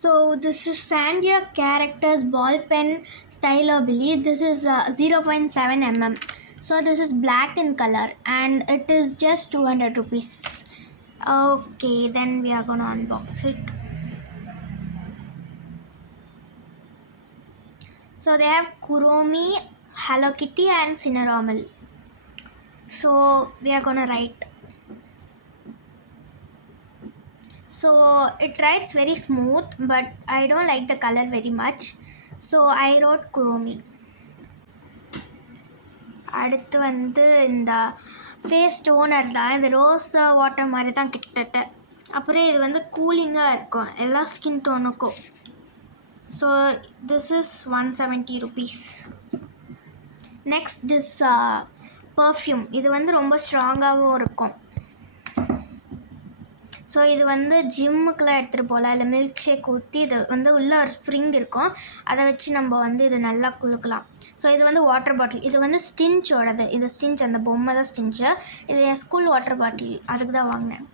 So this is Sandia Characters ball pen stylability. This is 0.7 mm. So this is black in color and it is just 200 rupees. Okay, then we are gonna unbox it. So they have Kuromi, Hello Kitty and Cinnamon. So we are gonna write. So it writes very smooth, but I don't like the color very much. So I wrote Kuromi. அடுத்து வந்து இந்த face toner தான். இது rose water மாதிரி தான் கிட்டத்தட்ட. அப்புறம் இது வந்து கூலிங்காக இருக்கும் எல்லா ஸ்கின் டோனுக்கும். So this is 170 rupees. Next this perfume. இது வந்து ரொம்ப ஸ்ட்ராங்காகவும் இருக்கும். ஸோ இது வந்து ஜிம்முக்கெலாம் எடுத்துகிட்டு போகலாம். இல்லை மில்க் ஷேக் ஊற்றி இது வந்து உள்ளே ஒரு ஸ்ப்ரிங் இருக்கும், அதை வச்சு நம்ம வந்து இது நல்லா குளுக்கலாம். ஸோ இது வந்து வாட்டர் பாட்டில். இது வந்து ஸ்டிஞ்சோடது. இது ஸ்டிஞ்ச், அந்த பொம்மை தான் ஸ்டிஞ்சு. இது என் ஸ்கூல் வாட்டர் பாட்டில், அதுக்கு தான் வாங்கினேன்.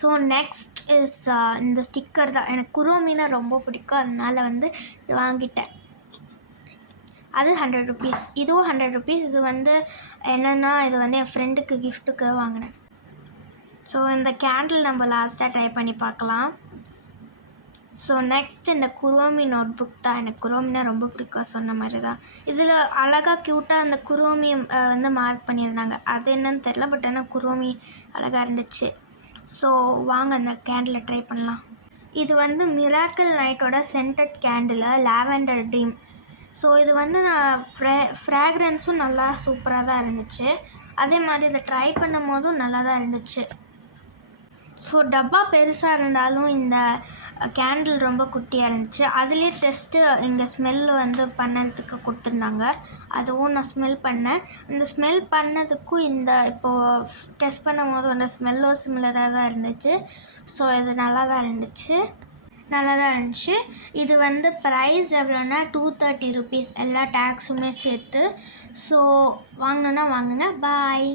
ஸோ நெக்ஸ்ட் இஸ் இந்த ஸ்டிக்கர் தான். எனக்கு குரோமினா ரொம்ப பிடிக்கும், அதனால் வந்து இது வாங்கிட்டேன். அது 100 rupees. இதுவும் 100 rupees. இது வந்து என்னென்னா இது வந்து என் ஃப்ரெண்டுக்கு கிஃப்ட்டுக்கு வாங்கினேன். ஸோ இந்த கேண்டில் நம்ம லாஸ்ட்டாக ட்ரை பண்ணி பார்க்கலாம். ஸோ நெக்ஸ்ட் இந்த குரோமி நோட் புக் தான். எனக்கு குரோமினா ரொம்ப பிடிக்கும், சொன்ன மாதிரி தான். இதில் அழகாக க்யூட்டாக அந்த குரோமி வந்து மார்க் பண்ணியிருந்தாங்க. அது என்னன்னு தெரில, பட் ஆனால் குரோமி அழகாக இருந்துச்சு. ஸோ வாங்க அந்த கேண்டிலை ட்ரை பண்ணலாம். இது வந்து மிராக்கிள் நைட்டோட scented candle, lavender dream. So இது வந்து நான் ஃப்ராக்ரன்ஸும் நல்லா சூப்பராக தான் இருந்துச்சு. அதே மாதிரி இதை ட்ரை பண்ணும் போதும் நல்லா தான் இருந்துச்சு. ஸோ டப்பா பெருசாக இருந்தாலும் இந்த கேண்டில் ரொம்ப குட்டியாக இருந்துச்சு. அதுலேயே டெஸ்ட்டு இங்கே ஸ்மெல் வந்து பண்ணதுக்கு கொடுத்துருந்தாங்க. அதுவும் நான் ஸ்மெல் பண்ணேன். இந்த ஸ்மெல் பண்ணதுக்கும் இந்த இப்போது டெஸ்ட் பண்ணும் போது அந்த ஸ்மெல்லும் சிமிலராக தான் இருந்துச்சு. ஸோ இது நல்லா தான் இருந்துச்சு. இது வந்து ப்ரைஸ் எவ்வளோன்னா 230 rupees, எல்லா டேக்ஸுமே சேர்த்து. ஸோ வாங்கினோன்னா வாங்குங்க. பாய்.